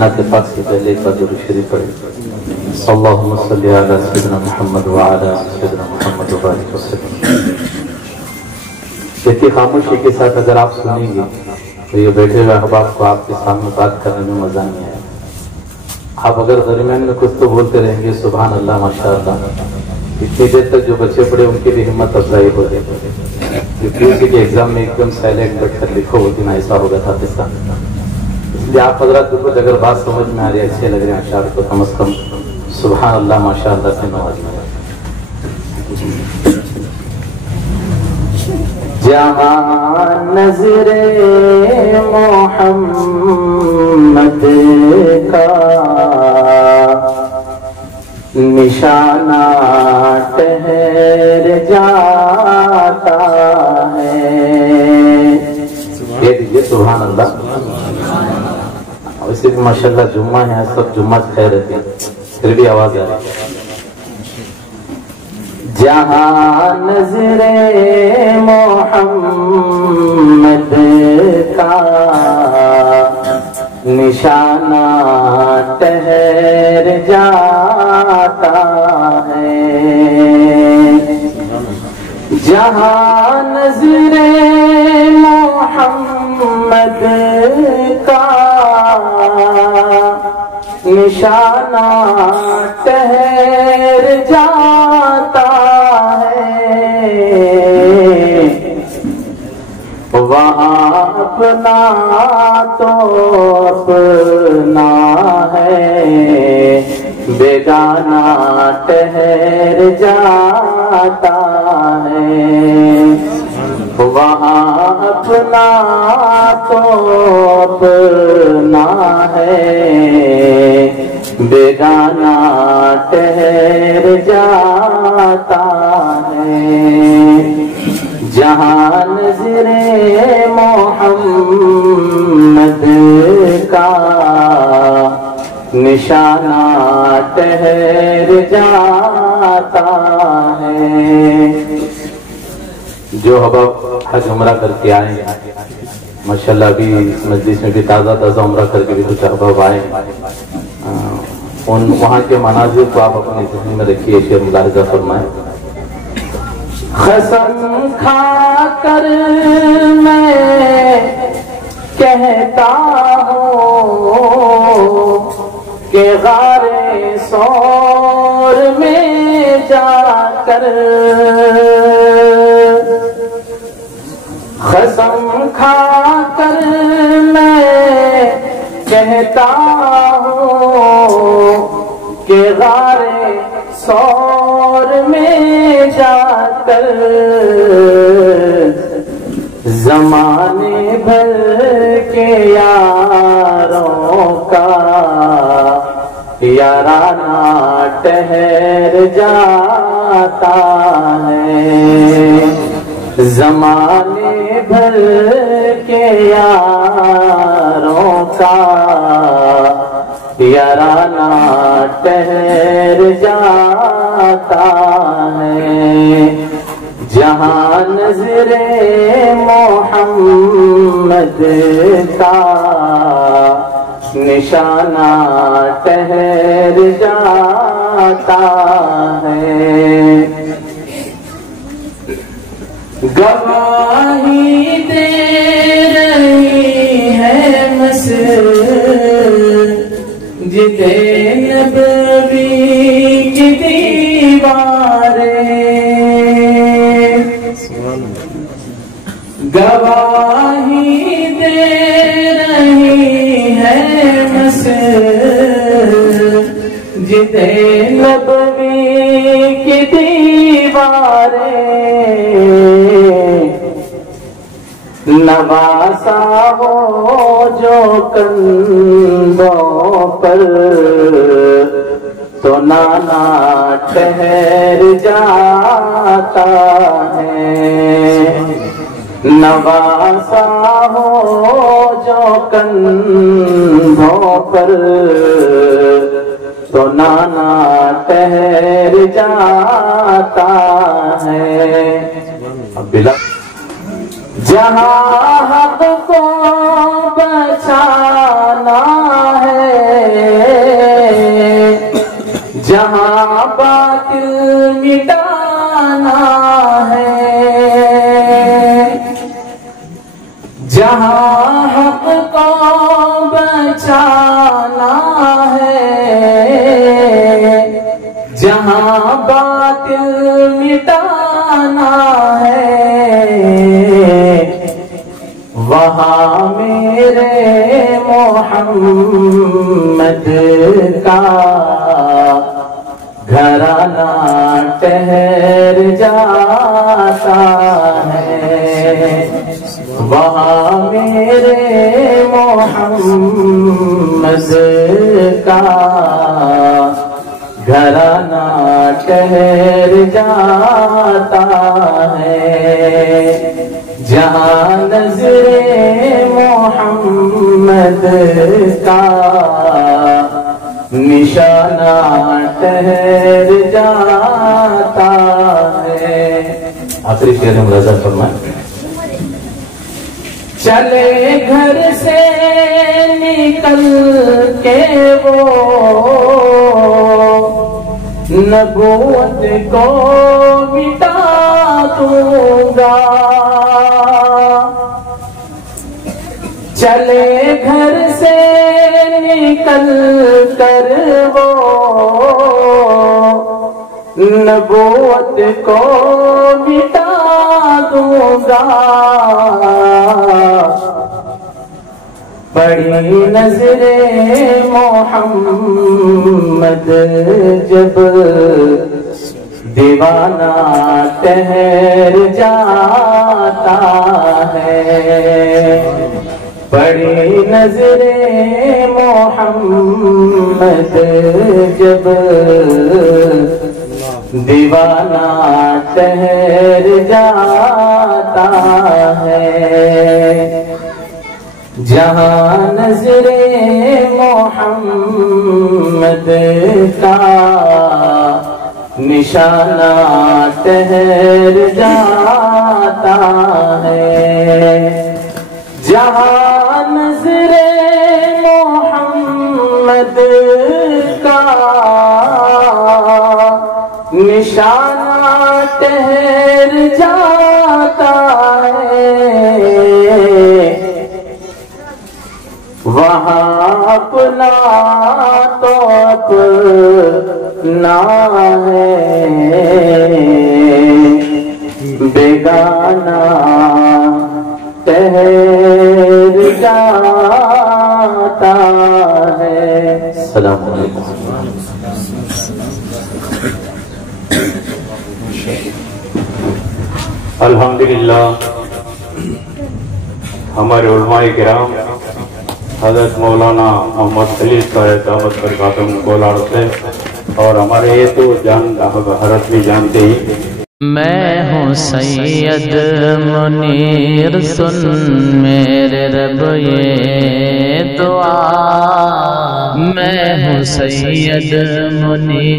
नाते पाक से पहले एक बार दुरूद शरीफ पढ़े। अल्लाहुम्मा सल्ली अला सय्यिदिना मुहम्मद व अला सय्यिदिना मुहम्मद व बारिक वसल्लम। देखिए, खामोशी के साथ अगर आप सुनेंगे तो ये बैठे हुए अहबाब को आपके सामने बात करने में मजा नहीं आएगा। आप अगर दरमियान में कुछ तो बोलते रहेंगे सुभान अल्लाह माशाअल्लाह, इतनी देर तक जो बच्चे पढ़े उनकी भी हिम्मत अफजाई हो जाए। यूपीएससी के एग्जाम में एकदम साइलेंट बैठकर लिखो, वो दिन ऐसा हो गया था किस्सा। इसलिए आप हजरात को अगर बात समझ में आ रही है, अच्छे लग रहे हैं अशार को, कम से कम सुभान अल्लाह माशाअल्लाह से नवाजना। जहाँ नज़रे मोहम्मद का निशाना ठहर जाता है। ये दीजिए सुभान अल्लाह। वैसे भी माशाअल्लाह जुम्मा है, सब जुम्मा खैर रहती है, फिर भी आवाज आ रही है। जहाँ नज़रे मोहम्मद का निशाना ठहर जाता है, जहाँ नज़रे मोहम्मद का निशाना ठहर जाता है, वहाँ अपना तो अपना है, बेगाना ठहर जाता है। वहाँ अपना तो अपना है, बेगाना ठहर जाता है। जहाँ नज़रे मोहम्मद का निशाना ठहर जाता है। जो अब हज उमरा करके आए माशाल्लाह, अभी इस मजलिस में भी ताज़ा उमरा करके भी कुछ अहबाब आए, उन वहाँ के मनाजिर को आप अपने ज़हन में रखिए, शेर मुलाहिज़ा फरमाएं। कसम खा कर मैं कहता हूँ कि गारे सौर में जाकर, कसम खा कर मैं कहता हूँ कि गारे सौर में जाकर ज़माने भर के यारों का याराना ठहर जाता है, ज़माने भर के यारों का याराना ठहर जाता है। जहाँ नज़रे मोहम्मद का निशाना ठहर जाता है। गवाही दे रही है मस्जिद नबवी की दीवारें, गवाही दे रही है मस्जिद नबवी की दीवारें। नवासा हो जो कंधों पर तो नाना ठहर जाता है, नवासा हो जो कंधों पर तो नाना ठहर जाता है। जहाँ हक को बचाना है باطل مٹانا ہے، جہاں حق کو بچانا ہے، جہاں باطل مٹانا ہے، وہاں میرے محمد کا گھرانہ ٹھہر جاتا ہے، وہاں میرے محمد کا گھرانہ ٹھہر جاتا ہے، جہاں نظر محمد کا نشانہ ٹھہر جاتا ہے۔ آخری شعر میں ملاحظہ فرمائیں۔ چلے گھر سے نکل کے وہ نبوت کو مٹا دوں گا، چلے گھر سے نکل کر وہ نبوت کو مٹا دوں گا، بڑی نظر محمد جب دیوانہ ٹھہر جاتا ہے، بڑی نظر محمد جب دیوانہ ٹھہر جاتا ہے، جہاں نظر محمد کا نشانہ ٹھہر جاتا ہے، جہاں نظر محمد کا نشانہ ٹھہر جاتا ہے، وہاں اپنا تو اپنا ہے، بیگانہ ٹھہر جاتا ہے۔ السلام علیکم۔ الحمدللہ ہمارے علماء کرام حضرت مولانا محمد خلیل صاحب دعوت برکاتہم کو لڑتے اور ہمارے یہ تو جان حضرت بھی جانتے ہی۔ میں ہوں سید منیر سن میرے رب یہ دعا، میں ہوں سید منیر